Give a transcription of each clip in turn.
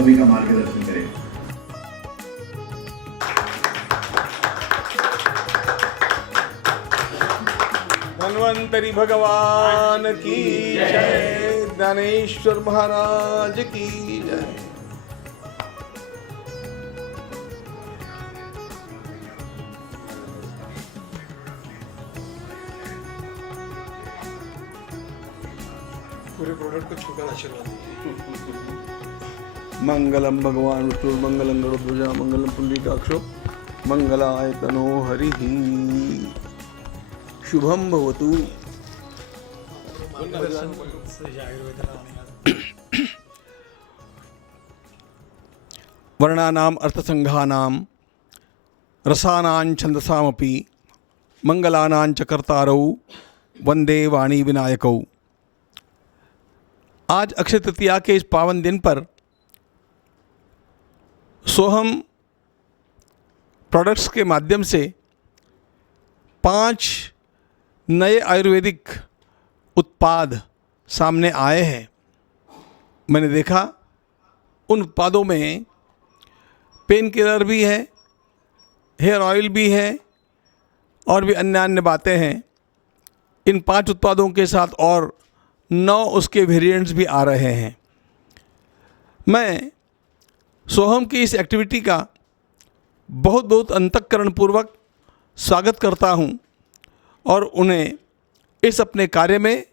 सभी का मार्गदर्शन करें। धन्वंतरी भगवान की जय, ज्ञानेश्वर महाराज की जय। पूरे प्रोडक्ट को छूकर आशीर्वाद दीजिए। मंगलम भगवान विष्णु मंगलम गरुड़ध्वजा मंगलम पुंडरीकाक्षो मंगलाय तनो हरि। शुभम भवतु। वर्णानाम अर्थसंघानाम रसानां छंदसामपि मंगलानां च कर्तारौ वंदे वाणी विनायकौ। आज अक्षय तृतीया के इस पावन दिन पर सोहम प्रोडक्ट्स के माध्यम से 5 नए आयुर्वेदिक उत्पाद सामने आए हैं। मैंने देखा उन उत्पादों में पेन किलर भी है, हेयर ऑयल भी है और भी अन्य बातें हैं। इन 5 उत्पादों के साथ और 9 उसके वेरिएंट्स भी आ रहे हैं। मैं सोहम की इस एक्टिविटी का बहुत बहुत अंतःकरणपूर्वक स्वागत करता हूं और उन्हें इस अपने कार्य में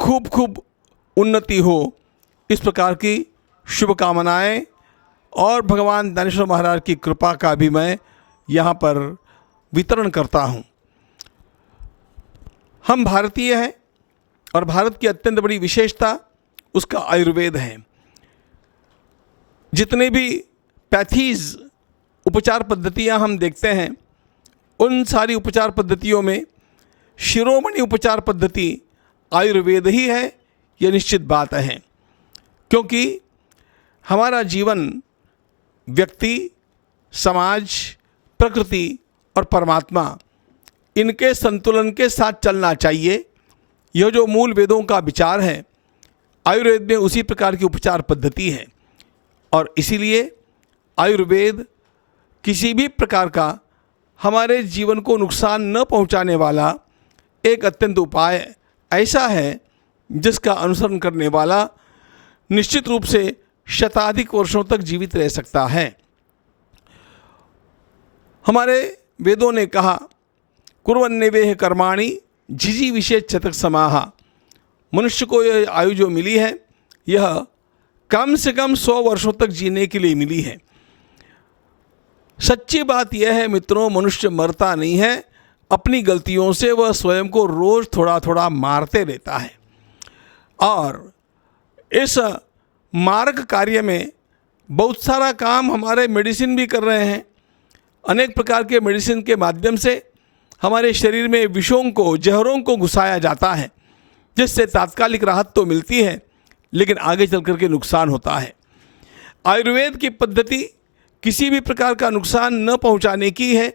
खूब खूब उन्नति हो, इस प्रकार की शुभकामनाएं और भगवान ज्ञानेश्वर महाराज की कृपा का भी मैं यहाँ पर वितरण करता हूँ। हम भारतीय हैं और भारत की अत्यंत बड़ी विशेषता उसका आयुर्वेद है। जितने भी पैथीज उपचार पद्धतियाँ हम देखते हैं, उन सारी उपचार पद्धतियों में शिरोमणि उपचार पद्धति आयुर्वेद ही है, यह निश्चित बात है। क्योंकि हमारा जीवन व्यक्ति, समाज, प्रकृति और परमात्मा इनके संतुलन के साथ चलना चाहिए। यह जो मूल वेदों का विचार है, आयुर्वेद में उसी प्रकार की उपचार पद्धति है और इसीलिए आयुर्वेद किसी भी प्रकार का हमारे जीवन को नुकसान न पहुंचाने वाला एक अत्यंत उपाय ऐसा है जिसका अनुसरण करने वाला निश्चित रूप से शताधिक वर्षों तक जीवित रह सकता है। हमारे वेदों ने कहा, कुर्वन्नेवेह कर्माणि झिझि विशेष शतक समाहा। मनुष्य को यह आयु जो मिली है, यह कम से कम 100 वर्षों तक जीने के लिए मिली है। सच्ची बात यह है मित्रों, मनुष्य मरता नहीं है, अपनी गलतियों से वह स्वयं को रोज थोड़ा थोड़ा मारते रहता है। और इस मारक कार्य में बहुत सारा काम हमारे मेडिसिन भी कर रहे हैं। अनेक प्रकार के मेडिसिन के माध्यम से हमारे शरीर में विषों को, जहरों को घुसाया जाता है, जिससे तात्कालिक राहत तो मिलती है लेकिन आगे चल कर के नुकसान होता है। आयुर्वेद की पद्धति किसी भी प्रकार का नुकसान न पहुंचाने की है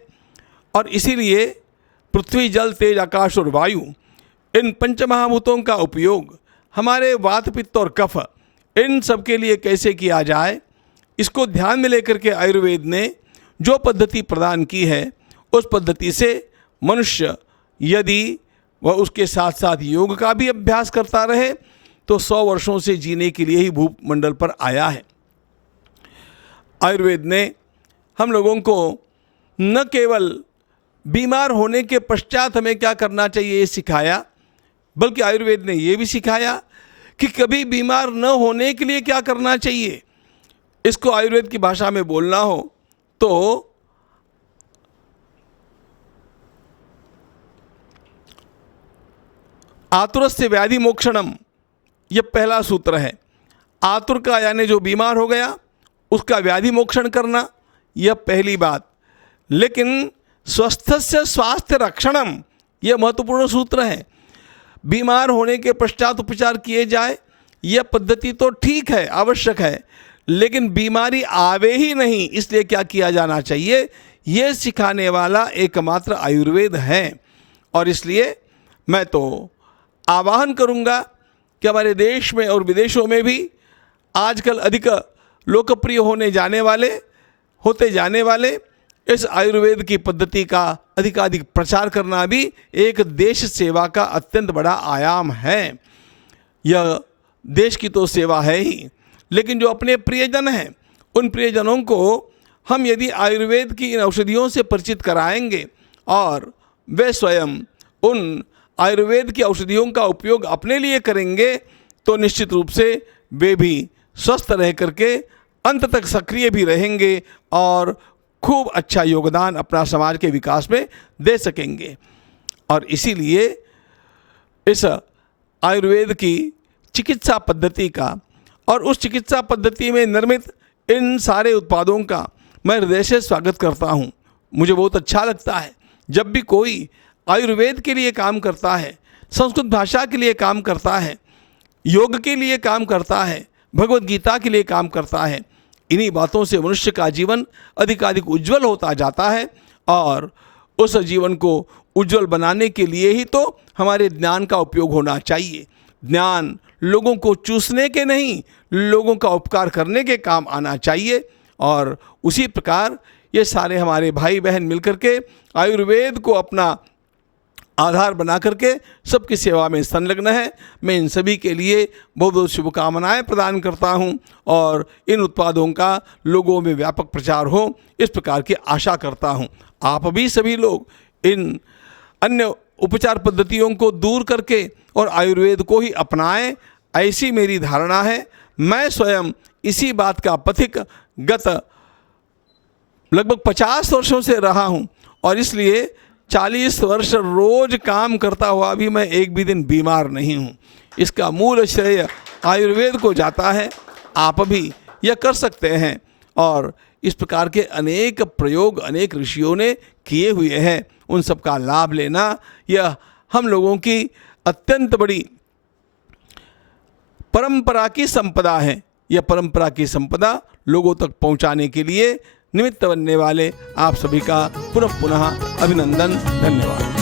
और इसीलिए पृथ्वी, जल, तेज, आकाश और वायु, इन पंचमहाभूतों का उपयोग हमारे वात, पित्त और कफ, इन सब के लिए कैसे किया जाए, इसको ध्यान में लेकर के आयुर्वेद ने जो पद्धति प्रदान की है, उस पद्धति से मनुष्य यदि वह उसके साथ साथ योग का भी अभ्यास करता रहे तो 100 वर्षों से जीने के लिए ही भूमंडल पर आया है। आयुर्वेद ने हम लोगों को न केवल बीमार होने के पश्चात हमें क्या करना चाहिए ये सिखाया, बल्कि आयुर्वेद ने ये भी सिखाया कि कभी बीमार न होने के लिए क्या करना चाहिए। इसको आयुर्वेद की भाषा में बोलना हो तो आतुरस्य व्याधि मोक्षणम, यह पहला सूत्र है। आतुर का यानी जो बीमार हो गया उसका व्याधि मोक्षण करना, यह पहली बात। लेकिन स्वस्थस्य स्वास्थ्य रक्षणम, यह महत्वपूर्ण सूत्र है। बीमार होने के पश्चात उपचार किए जाए, यह पद्धति तो ठीक है, आवश्यक है, लेकिन बीमारी आवे ही नहीं, इसलिए क्या किया जाना चाहिए, यह सिखाने वाला एकमात्र आयुर्वेद है। और इसलिए मैं तो आवाहन करूंगा कि हमारे देश में और विदेशों में भी आजकल अधिक लोकप्रिय होते जाने वाले इस आयुर्वेद की पद्धति का अधिकाधिक प्रचार करना भी एक देश सेवा का अत्यंत बड़ा आयाम है। यह देश की तो सेवा है ही, लेकिन जो अपने प्रियजन हैं उन प्रियजनों को हम यदि आयुर्वेद की इन औषधियों से परिचित कराएंगे और वे स्वयं उन आयुर्वेद की औषधियों का उपयोग अपने लिए करेंगे तो निश्चित रूप से वे भी स्वस्थ रह करके अंत तक सक्रिय भी रहेंगे और खूब अच्छा योगदान अपना समाज के विकास में दे सकेंगे। और इसीलिए इस आयुर्वेद की चिकित्सा पद्धति का और उस चिकित्सा पद्धति में निर्मित इन सारे उत्पादों का मैं हृदय से स्वागत करता हूँ। मुझे बहुत अच्छा लगता है जब भी कोई आयुर्वेद के लिए काम करता है, संस्कृत भाषा के लिए काम करता है, योग के लिए काम करता है, भगवत गीता के लिए काम करता है। इन्हीं बातों से मनुष्य का जीवन अधिकाधिक उज्जवल होता जाता है और उस जीवन को उज्जवल बनाने के लिए ही तो हमारे ज्ञान का उपयोग होना चाहिए। ज्ञान लोगों को चूसने के नहीं, लोगों का उपकार करने के काम आना चाहिए। और उसी प्रकार ये सारे हमारे भाई बहन मिलकर के आयुर्वेद को अपना आधार बना करके सबकी सेवा में संलग्न है। मैं इन सभी के लिए बहुत बहुत शुभकामनाएं प्रदान करता हूं और इन उत्पादों का लोगों में व्यापक प्रचार हो इस प्रकार की आशा करता हूं। आप भी सभी लोग इन अन्य उपचार पद्धतियों को दूर करके और आयुर्वेद को ही अपनाएं, ऐसी मेरी धारणा है। मैं स्वयं इसी बात का पथिक गत लगभग 50 वर्षों से रहा हूं और इसलिए 40 वर्ष रोज काम करता हुआ भी मैं एक भी दिन बीमार नहीं हूँ। इसका मूल श्रेय आयुर्वेद को जाता है। आप भी यह कर सकते हैं और इस प्रकार के अनेक प्रयोग अनेक ऋषियों ने किए हुए हैं, उन सब का लाभ लेना यह हम लोगों की अत्यंत बड़ी परंपरा की संपदा है। यह परंपरा की संपदा लोगों तक पहुंचाने के लिए निमित्त बनने वाले आप सभी का पुनः अभिनंदन, धन्यवाद।